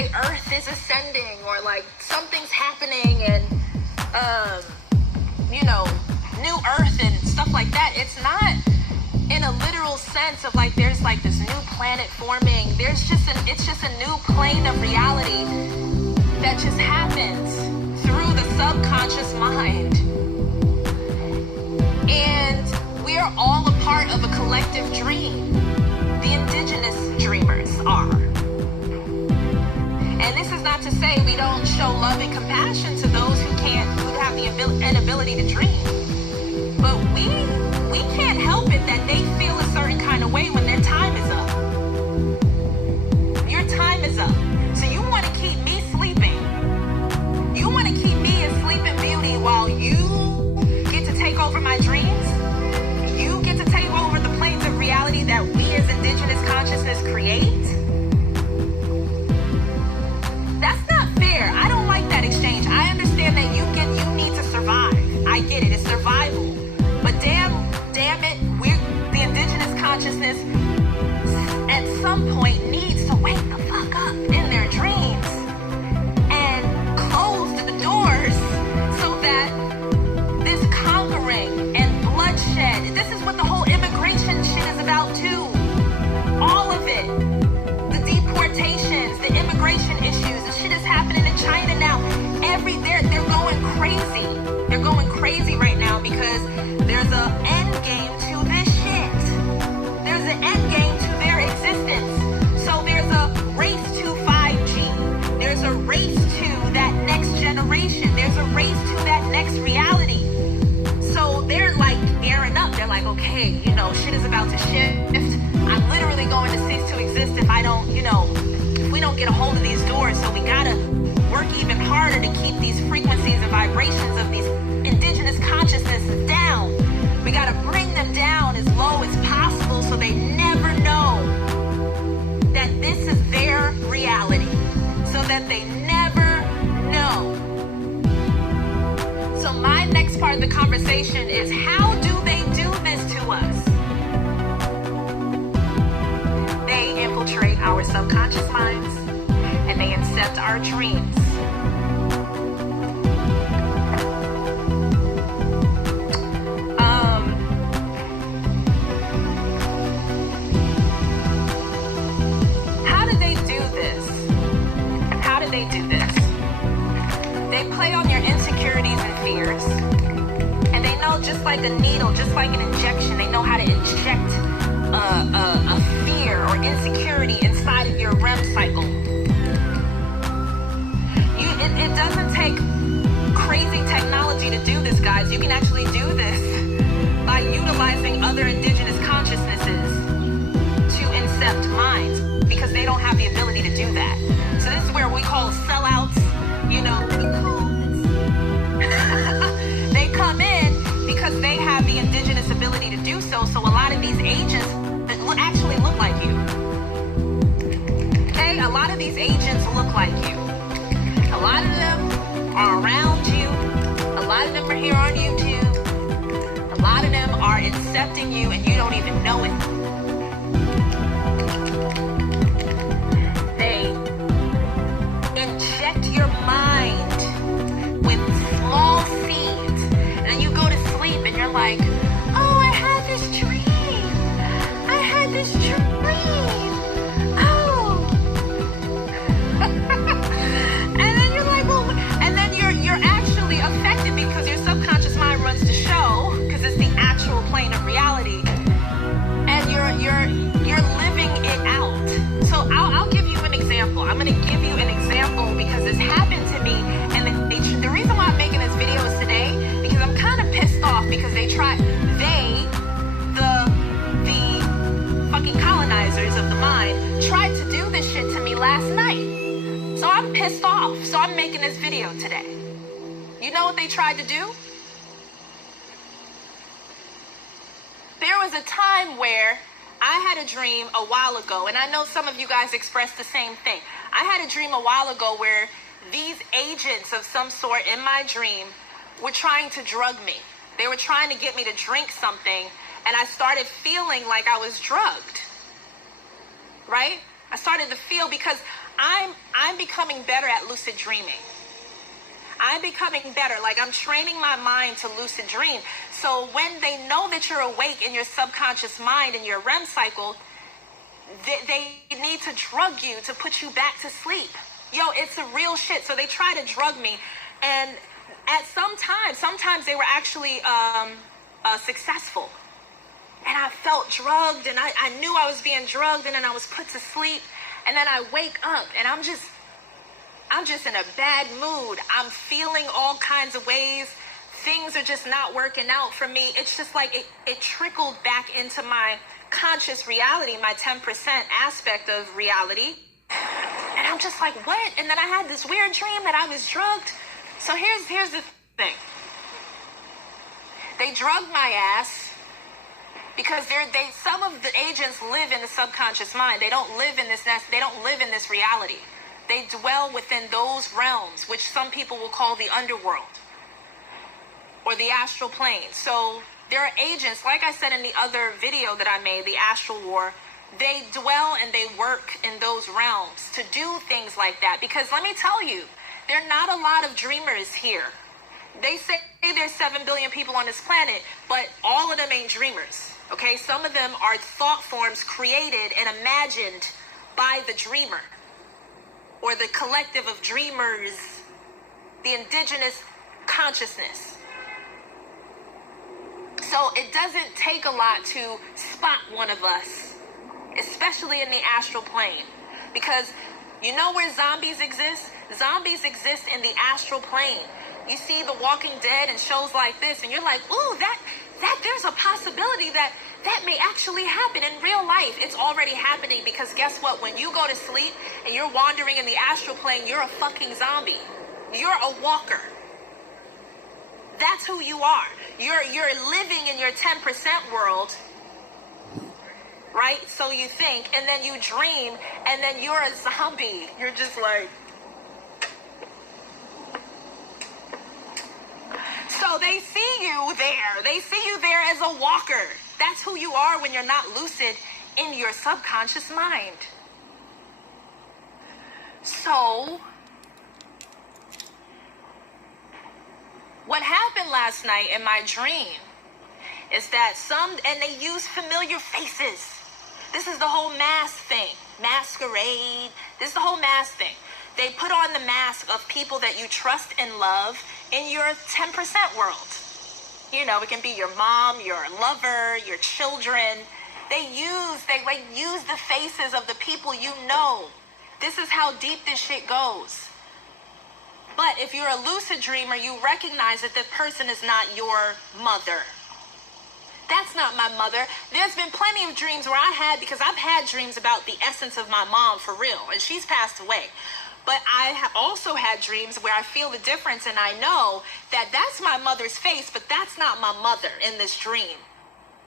say Earth is ascending or like something's happening and, you know, new Earth and stuff like that. It's not in a literal sense of like there's like this new planet forming. It's just a new plane of reality that just happens through the subconscious mind. And we are all a part of a collective dream. The indigenous dreamers are. And this is not to say we don't show love and compassion to those who have the inability to dream. But we can't help it that they feel a certain kind of way when their time is up. Your time is up. So you want to keep me sleeping. You want to keep me in sleeping beauty while you get to take over my dreams. You get to take over the planes of reality that we as indigenous consciousness create. That's not fair. I don't like that exchange. I understand that you need to survive. I get it. It's survival. But damn it, the indigenous consciousness at some point needs to wake the fuck up in their dreams and close the doors so that this conquering and bloodshed, this is what the whole immigration shit is about too. All of it. The deportations, the immigration issues, the shit is happening in China now. They're going crazy. They're going crazy right now because there's an end game to this shit. There's an end game to their existence. So there's a race to 5G. There's a race to that next generation. There's a race to that next reality. So they're like gearing up. They're like, okay, you know, shit is about to shift. I'm literally going to cease to exist if I don't, you know, if we don't get a hold of these doors. So we gotta work even harder to keep these frequencies and vibrations of these indigenous consciousnesses down. We gotta bring them down as low as possible so they never know that this is their reality. So that they never know. So my next part of the conversation is, how do they do this to us? They infiltrate our subconscious minds and they incept our dreams. How do they do this? How do they do this? They play on your insecurities and fears. And they know, just like a needle, just like an injection, they know how to inject a fear or insecurity inside of your REM cycle. It doesn't take crazy technology to do this, guys. You can actually do this by utilizing other indigenous consciousnesses to incept minds, because they don't have the ability to do that. So this is where we call sellouts, you know, they come in because they have the indigenous ability to do so. So a lot of these agents actually look like you. Okay, a lot of these agents look like you. A lot of them are around you. A lot of them are here on YouTube. A lot of them are incepting you and you don't even know it. They inject your mind with small seeds. And then you go to sleep and you're like, oh, I had this dream. I had this dream. Oh. You're actually affected because your subconscious mind runs the show, because it's the actual plane of reality, and you're living it out. So I'll give you an example. I'm going to give you an example because this happened to me, and the reason why I'm making this video is today because I'm kind of pissed off because the fucking colonizers of the mind tried to do this shit to me last night. So I'm pissed off. So I'm making this video today. You know what they tried to do? There was a time where I had a dream a while ago, and I know some of you guys expressed the same thing. I had a dream a while ago where these agents of some sort in my dream were trying to drug me. They were trying to get me to drink something, and I started feeling like I was drugged. Right? I started to feel, because I'm becoming better at lucid dreaming. I'm becoming better. Like, I'm training my mind to lucid dream. So when they know that you're awake in your subconscious mind in your REM cycle, they need to drug you to put you back to sleep. Yo, it's a real shit. So they try to drug me. And at sometimes they were actually successful. And I felt drugged, and I knew I was being drugged, and then I was put to sleep. And then I wake up, and I'm just in a bad mood. I'm feeling all kinds of ways. Things are just not working out for me. It's just like it trickled back into my conscious reality, my 10% aspect of reality. And I'm just like, what? And then I had this weird dream that I was drugged. So here's the thing. They drugged my ass because some of the agents live in the subconscious mind. They don't live in this reality. They dwell within those realms, which some people will call the underworld or the astral plane. So there are agents, like I said in the other video that I made, the astral war, they dwell and they work in those realms to do things like that. Because let me tell you, there are not a lot of dreamers here. They say there's 7 billion people on this planet, but all of them ain't dreamers. Okay, some of them are thought forms created and imagined by the dreamer or the collective of dreamers, the indigenous consciousness. So it doesn't take a lot to spot one of us, especially in the astral plane, because you know where zombies exist? Zombies exist in the astral plane. You see The Walking Dead and shows like this, and you're like, ooh, that there's a possibility that may actually happen in real life. It's already happening, because guess what? When you go to sleep and you're wandering in the astral plane, you're a fucking zombie. You're a walker. That's who you are. You're living in your 10% world, right? So you think, and then you dream, and then you're a zombie. You're just like... So they see you there. They see you there as a walker. That's who you are when you're not lucid in your subconscious mind. So, what happened last night in my dream is that and they use familiar faces. This is the whole mask thing. Masquerade. This is the whole mask thing. They put on the mask of people that you trust and love in your 10% world. You know, it can be your mom, your lover, your children. They use the faces of the people you know. This is how deep this shit goes. But if you're a lucid dreamer, you recognize that the person is not your mother. That's not my mother. There's been plenty of dreams where because I've had dreams about the essence of my mom for real, and she's passed away. But I have also had dreams where I feel the difference, and I know that that's my mother's face, but that's not my mother in this dream.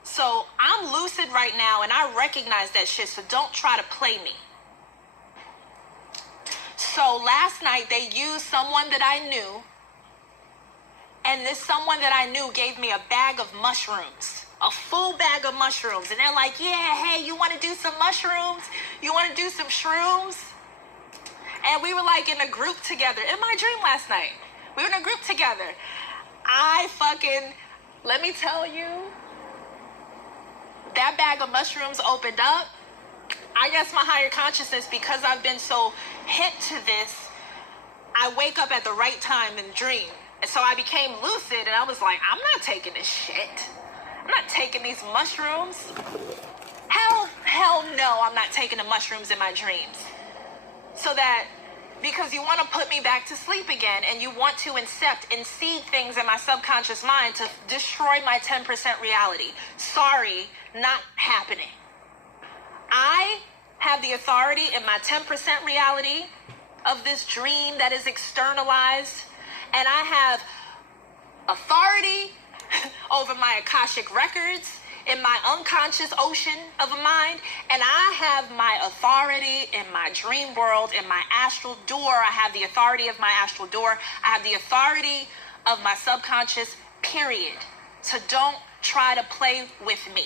So I'm lucid right now, and I recognize that shit, so don't try to play me. So last night, they used someone that I knew, and this someone that I knew gave me a bag of mushrooms, a full bag of mushrooms. And they're like, yeah, hey, you want to do some mushrooms? You want to do some shrooms? And we were like in a group together in my dream last night. We were in a group together. Let me tell you, that bag of mushrooms opened up. I guess my higher consciousness, because I've been so hit to this, I wake up at the right time in the dream. And so I became lucid, and I was like, I'm not taking this shit. I'm not taking these mushrooms. Hell no, I'm not taking the mushrooms in my dreams. Because you want to put me back to sleep again, and you want to incept and seed things in my subconscious mind to destroy my 10% reality. Sorry, not happening. I have the authority in my 10% reality of this dream that is externalized, and I have authority over my Akashic records in my unconscious ocean of a mind, and I have my authority in my dream world, in my astral door. I have the authority of my astral door. I have the authority of my subconscious, period. So don't try to play with me.